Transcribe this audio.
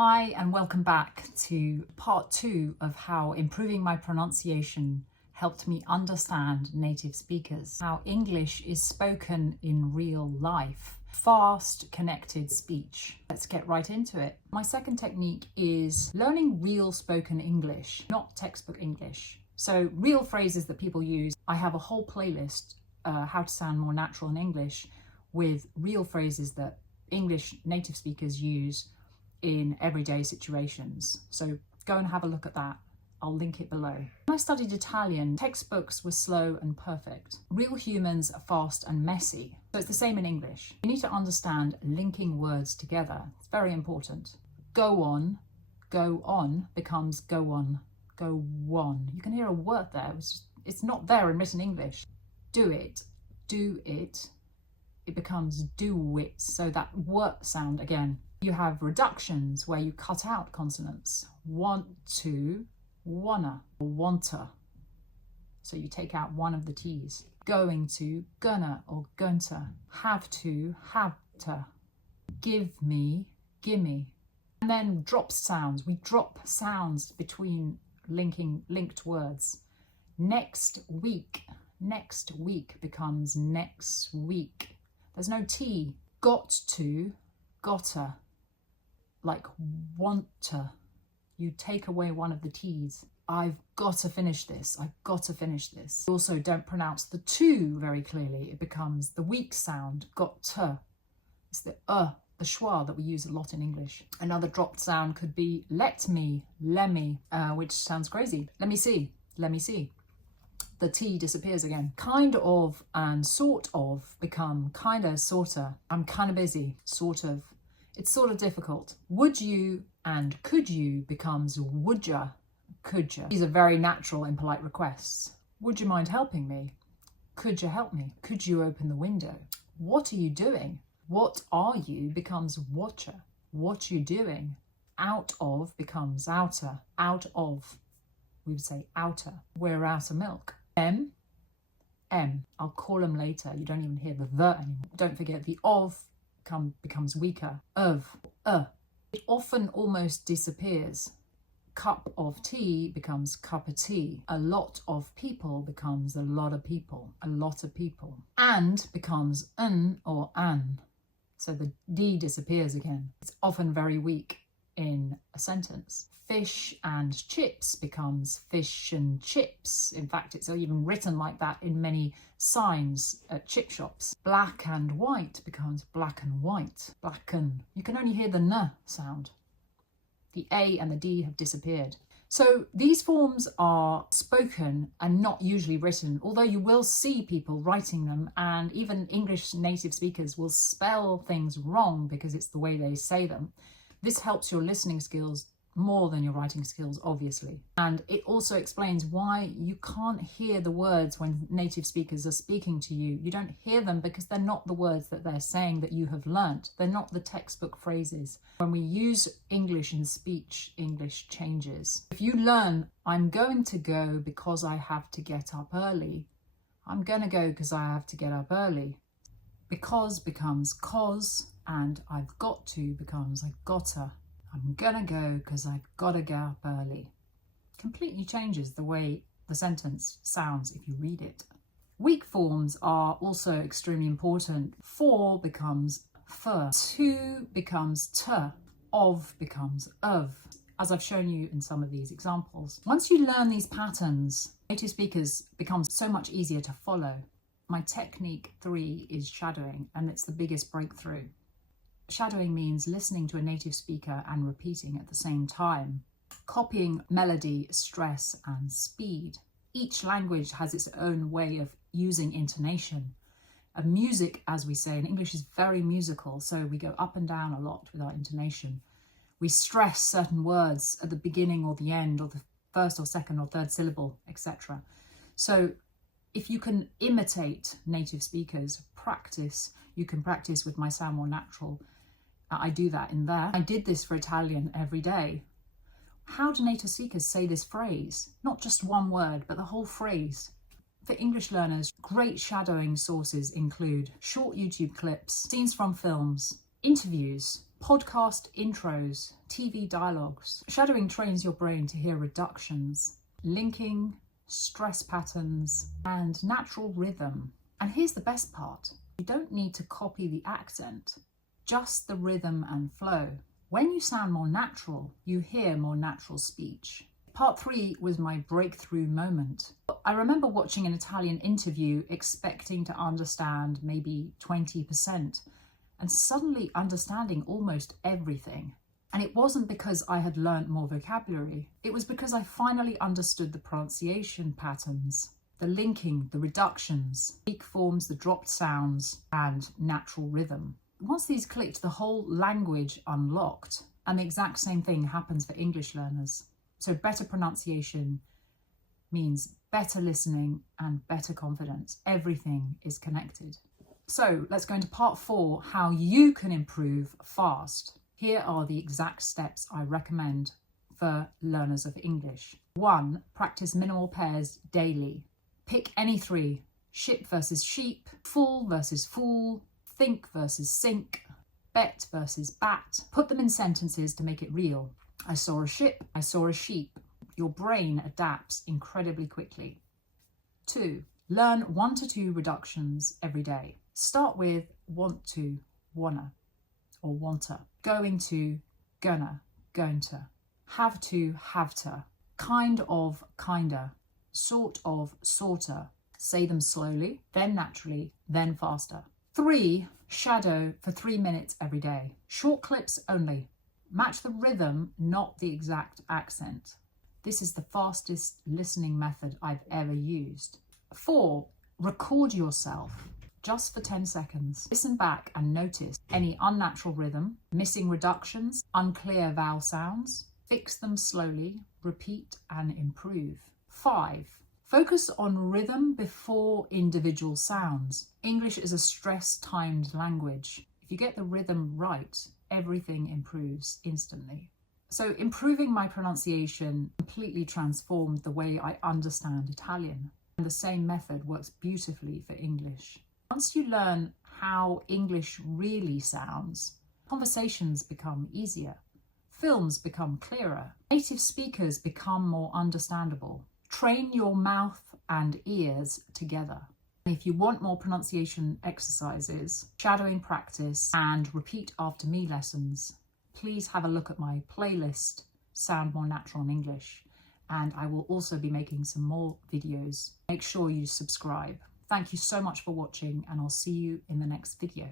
Hi and welcome back to part 2 of how improving my pronunciation helped me understand native speakers. How English is spoken in real life. Fast, connected speech. Let's get right into it. My second technique is learning real spoken English, not textbook English. So real phrases that people use. I have a whole playlist, how to sound more natural in English, with real phrases that English native speakers use in everyday situations. So go and have a look at that. I'll link it below. When I studied Italian, textbooks were slow and perfect. Real humans are fast and messy. So it's the same in English. You need to understand linking words together. It's very important. Go on becomes go on, go on. You can hear a word there. It's not there in written English. Do it, it becomes do it. So that wort sound again. You have reductions where you cut out consonants. Want to, wanna, or wanta. So you take out one of the T's. Going to, gonna, or gunta. Have to, have-ta. Give me, gimme. And then drop sounds. We drop sounds between linked words. Next week becomes next week. There's no T. Got to, gotta. Like want to. You take away one of the T's. I've got to finish this. I've got to finish this. You also don't pronounce the to very clearly. It becomes the weak sound, got to. It's the schwa that we use a lot in English. Another dropped sound could be let me, lemme, which sounds crazy. Let me see. The T disappears again. Kind of and sort of become kinda, sorta. I'm kinda busy, sort of. It's sort of difficult. Would you and could you becomes would ya, could ya. These are very natural and polite requests. Would you mind helping me? Could you help me? Could you open the window? What are you doing? What are you becomes whatcha. What you doing? Out of becomes outer. Out of, we would say outer. We're out of milk. M. I'll call them later. You don't even hear the anymore. Don't forget the of becomes weaker. Of, It often almost disappears. Cup of tea becomes cup of tea. A lot of people becomes a lot of people. A lot of people. And becomes an or an. So the D disappears again. It's often very weak in a sentence. Fish and chips becomes fish and chips. In fact, it's even written like that in many signs at chip shops. Black and white becomes black and white. Blacken. You can only hear the N sound. The A and the D have disappeared. So these forms are spoken and not usually written, although you will see people writing them, and even English native speakers will spell things wrong because it's the way they say them. This helps your listening skills more than your writing skills, obviously. And it also explains why you can't hear the words when native speakers are speaking to you. You don't hear them because they're not the words that they're saying that you have learnt. They're not the textbook phrases. When we use English in speech, English changes. If you learn, I'm going to go because I have to get up early. I'm going to go because I have to get up early. Because becomes cause, and I've got to becomes I gotta. I'm gonna go because I've gotta get up early. Completely changes the way the sentence sounds if you read it. Weak forms are also extremely important. For becomes fur. To becomes t. Of becomes of. As I've shown you in some of these examples. Once you learn these patterns, native speakers become so much easier to follow. My technique 3 is shadowing, and it's the biggest breakthrough. Shadowing means listening to a native speaker and repeating at the same time, copying melody, stress, and speed. Each language has its own way of using intonation. Music, as we say in English, is very musical, so we go up and down a lot with our intonation. We stress certain words at the beginning or the end, or the first or second or third syllable, etc. So if you can imitate native speakers, practice. You can practice with My Sound More Natural. I do that in there. I did this for Italian every day. How do native speakers say this phrase? Not just one word, but the whole phrase. For English learners, great shadowing sources include short YouTube clips, scenes from films, interviews, podcast intros, TV dialogues. Shadowing trains your brain to hear reductions, linking, stress patterns, and natural rhythm. And here's the best part. You don't need to copy the accent, just the rhythm and flow. When you sound more natural, you hear more natural speech. Part 3 was my breakthrough moment. I remember watching an Italian interview expecting to understand maybe 20% and suddenly understanding almost everything. And it wasn't because I had learnt more vocabulary. It was because I finally understood the pronunciation patterns, the linking, the reductions, weak forms, the dropped sounds, and natural rhythm. Once these clicked, the whole language unlocked. And the exact same thing happens for English learners. So better pronunciation means better listening and better confidence. Everything is connected. So let's go into part 4, how you can improve fast. Here are the exact steps I recommend for learners of English. 1, practice minimal pairs daily. Pick any 3, ship versus sheep, fool versus fool, think versus sink, bet versus bat. Put them in sentences to make it real. I saw a ship, I saw a sheep. Your brain adapts incredibly quickly. 2, learn 1 to 2 reductions every day. Start with want to, wanna, or wanta. Going to, gonna, going to. Have to, have to. Kind of, kinda. Sort of, sorta. Say them slowly, then naturally, then faster. 3, shadow for 3 minutes every day. Short clips only. Match the rhythm, not the exact accent. This is the fastest listening method I've ever used. 4, record yourself just for 10 seconds. Listen back and notice any unnatural rhythm, missing reductions, unclear vowel sounds. Fix them slowly, repeat and improve. 5, focus on rhythm before individual sounds. English is a stress-timed language. If you get the rhythm right, everything improves instantly. So improving my pronunciation completely transformed the way I understand Italian. And the same method works beautifully for English. Once you learn how English really sounds, conversations become easier. Films become clearer. Native speakers become more understandable. Train your mouth and ears together. If you want more pronunciation exercises, shadowing practice, and repeat after me lessons, please have a look at my playlist, Sound More Natural in English, and I will also be making some more videos. Make sure you subscribe. Thank you so much for watching, and I'll see you in the next video.